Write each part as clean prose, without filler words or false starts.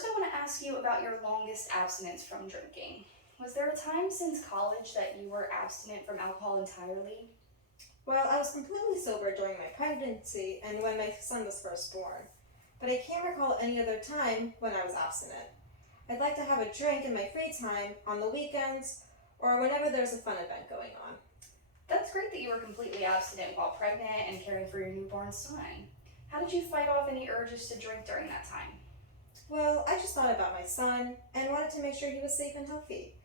First, I want to ask you about your longest abstinence from drinking. Was there a time since college that you were abstinent from alcohol entirely? Well, I was completely sober during my pregnancy and when my son was first born, but I can't recall any other time when I was abstinent. I'd like to have a drink in my free time, on the weekends, or whenever there's a fun event going on. That's great that you were completely abstinent while pregnant and caring for your newborn son. How did you fight off any urges to drink during that time? Well, I just thought about my son and wanted to make sure he was safe and healthy.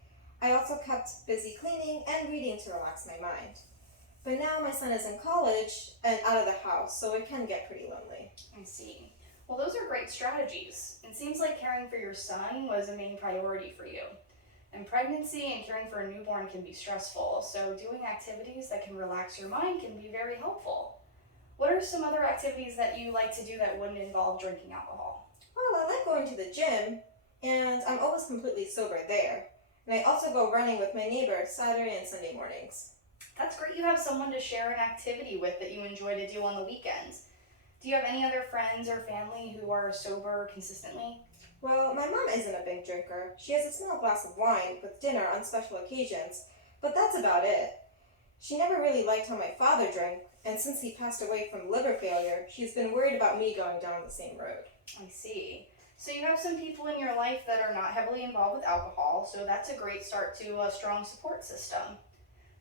I also kept busy cleaning and reading to relax my mind. But now my son is in college and out of the house, so it can get pretty lonely. I see. Well, those are great strategies. It seems like caring for your son was a main priority for you. And pregnancy and caring for a newborn can be stressful, so doing activities that can relax your mind can be very helpful. What are some other activities that you like to do that wouldn't involve drinking alcohol? Well, I like going to the gym, and I'm always completely sober there. And I also go running with my neighbor Saturday and Sunday mornings. That's great you have someone to share an activity with that you enjoy to do on the weekends. Do you have any other friends or family who are sober consistently? Well, my mom isn't a big drinker. She has a small glass of wine with dinner on special occasions, but that's about it. She never really liked how my father drank, and since he passed away from liver failure, she's been worried about me going down the same road. I see. So you have some people in your life that are not heavily involved with alcohol, so that's a great start to a strong support system.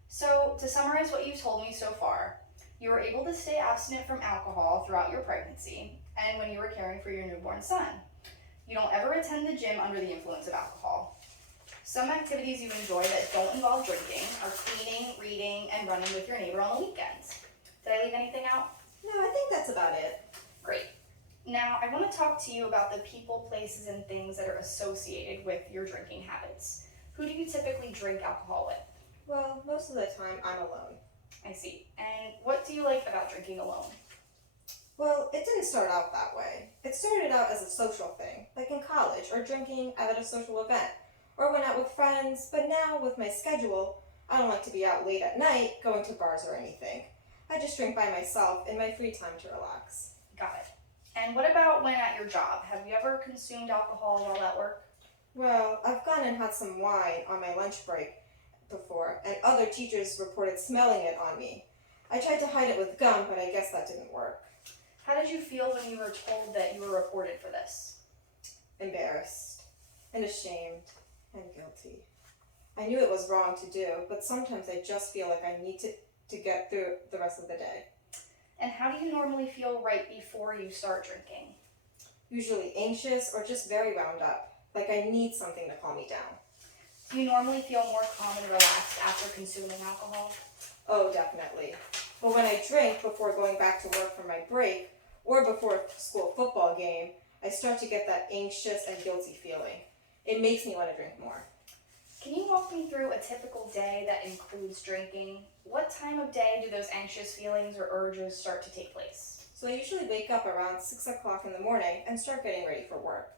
So, to summarize what you've told me so far, you were able to stay abstinent from alcohol throughout your pregnancy and when you were caring for your newborn son. You don't ever attend the gym under the influence of alcohol. Some activities you enjoy that don't involve drinking are cleaning, reading, and running with your neighbor on the weekends. Did I leave anything out? No, I think that's about it. Great. Now, I want to talk to you about the people, places, and things that are associated with your drinking habits. Who do you typically drink alcohol with? Well, most of the time I'm alone. I see. And what do you like about drinking alone? Well, it didn't start out that way. It started out as a social thing, like in college, or drinking at a social event, or went out with friends, but now with my schedule, I don't like to be out late at night, going to bars or anything. I just drink by myself in my free time to relax. Got it. And what about when at your job? Have you ever consumed alcohol while at work? Well, I've gone and had some wine on my lunch break before, and other teachers reported smelling it on me. I tried to hide it with gum, but I guess that didn't work. How did you feel when you were told that you were reported for this? Embarrassed and ashamed and guilty. I knew it was wrong to do, but sometimes I just feel like I need to get through the rest of the day. And how do you normally feel right before you start drinking? Usually anxious or just very wound up, like I need something to calm me down. Do you normally feel more calm and relaxed after consuming alcohol? Oh, definitely. But when I drink before going back to work for my break, or before a school football game, I start to get that anxious and guilty feeling. It makes me want to drink more. Can you walk me through a typical day that includes drinking? What time of day do those anxious feelings or urges start to take place? So I usually wake up around 6 o'clock in the morning and start getting ready for work.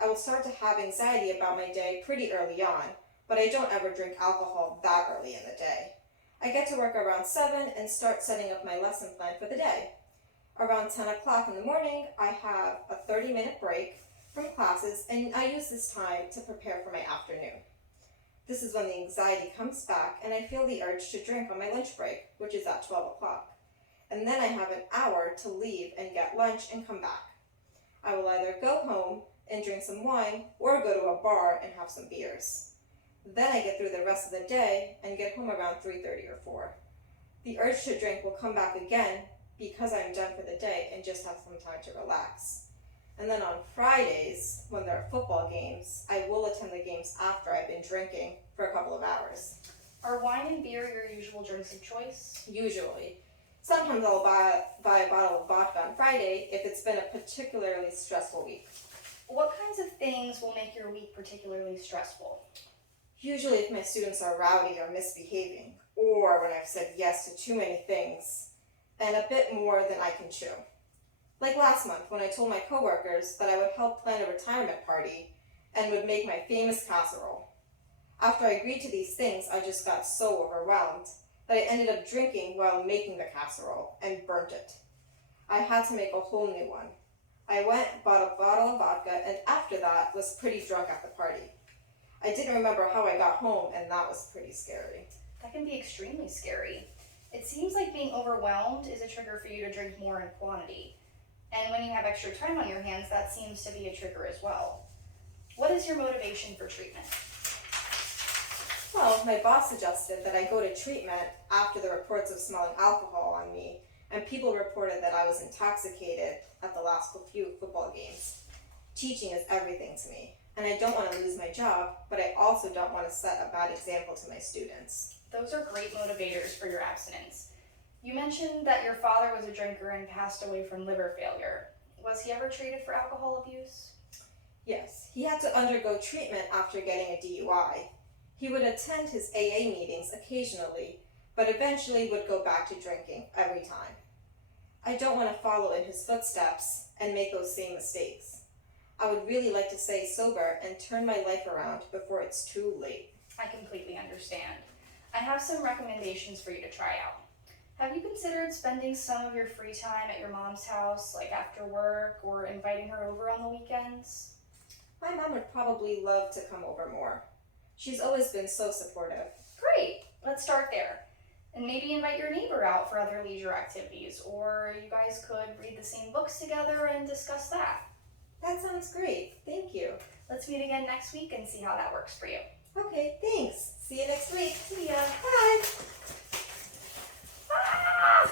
I will start to have anxiety about my day pretty early on, but I don't ever drink alcohol that early in the day. I get to work around 7 and start setting up my lesson plan for the day. Around 10 o'clock in the morning, I have a 30-minute break from classes, and I use this time to prepare for my afternoon. This is when the anxiety comes back and I feel the urge to drink on my lunch break, which is at 12 o'clock. And then I have an hour to leave and get lunch and come back. I will either go home and drink some wine or go to a bar and have some beers. Then I get through the rest of the day and get home around 3:30 or 4. The urge to drink will come back again because I'm done for the day and just have some time to relax. And then on Fridays, when there are football games, I will attend the games after I've been drinking for a couple of hours. Are wine and beer your usual drinks of choice? Usually. Sometimes I'll buy a bottle of vodka on Friday if it's been a particularly stressful week. What kinds of things will make your week particularly stressful? Usually if my students are rowdy or misbehaving, or when I've said yes to too many things, and a bit more than I can chew. Like last month when I told my coworkers that I would help plan a retirement party and would make my famous casserole. After I agreed to these things, I just got so overwhelmed that I ended up drinking while making the casserole and burnt it. I had to make a whole new one. I went, bought a bottle of vodka, and after that was pretty drunk at the party. I didn't remember how I got home, and that was pretty scary. That can be extremely scary. It seems like being overwhelmed is a trigger for you to drink more in quantity. And when you have extra time on your hands, that seems to be a trigger as well. What is your motivation for treatment? Well, my boss suggested that I go to treatment after the reports of smelling alcohol on me, and people reported that I was intoxicated at the last few football games. Teaching is everything to me, and I don't want to lose my job, but I also don't want to set a bad example to my students. Those are great motivators for your abstinence. You mentioned that your father was a drinker and passed away from liver failure. Was he ever treated for alcohol abuse? Yes, he had to undergo treatment after getting a DUI. He would attend his AA meetings occasionally, but eventually would go back to drinking every time. I don't want to follow in his footsteps and make those same mistakes. I would really like to stay sober and turn my life around before it's too late. I completely understand. I have some recommendations for you to try out. Have you considered spending some of your free time at your mom's house, like after work, or inviting her over on the weekends? My mom would probably love to come over more. She's always been so supportive. Great, let's start there. And maybe invite your neighbor out for other leisure activities, or you guys could read the same books together and discuss that. That sounds great. Thank you. Let's meet again next week and see how that works for you. Okay, thanks. See you next week. See ya. Bye. Ah!